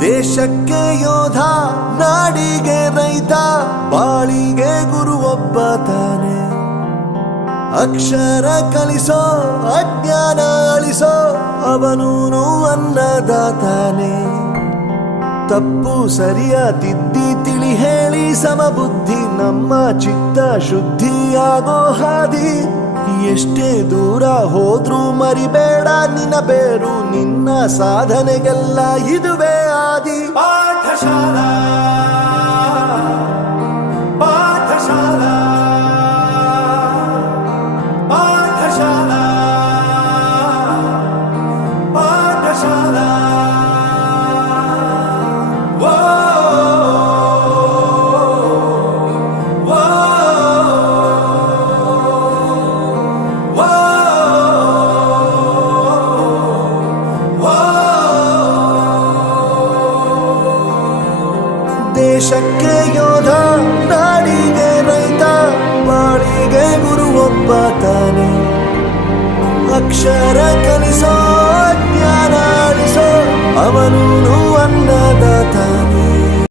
ದೇಶಕ್ಕೆ ಯೋಧ, ನಾಡಿಗೆ ರೈತ, ಬಾಳಿಗೆ ಗುರು ಒಬ್ಬ ತಾನೆ. ಅಕ್ಷರ ಕಲಿಸೋ, ಅಜ್ಞಾನ ಅಳಿಸೋ, ಅವನೂನು ಅನ್ನದಾತಾನೆ. ತಪ್ಪು ಸರಿಯ ತಿದ್ದಿ ತಿಳಿ ಹೇಳಿ ಸಮಬುದ್ಧಿ, ನಮ್ಮ ಚಿತ್ತ ಶುದ್ಧಿಯಾಗೋ ಹಾದಿ. ಎಷ್ಟೇ ದೂರ ಹೋದ್ರೂ ಮರಿಬೇಡ ನಿನ್ನ ಬೇರು, ನಿನ್ನ ಸಾಧನೆಗೆಲ್ಲ ಇದುವೇ ಆದಿ. ಪಾಠಶಾಲಾ ಪಾಠಶಾಲಾ ಪಾಠಶಾಲಾ ಪಾಠಶಾಲಾ. ದೇಶಕ್ಕೆ ಯೋಧ, ನಾಡಿಗೆ ರೈತ, ಬಾಳಿಗೆ ಗುರು ಒಬ್ಬ ತಾನೆ. ಅಕ್ಷರ ಕಲಿಸೋ, ಜ್ಞಾನ ಅಳಿಸೋ, ಅವನೂನು ಅನ್ನದಾತಾನೆ.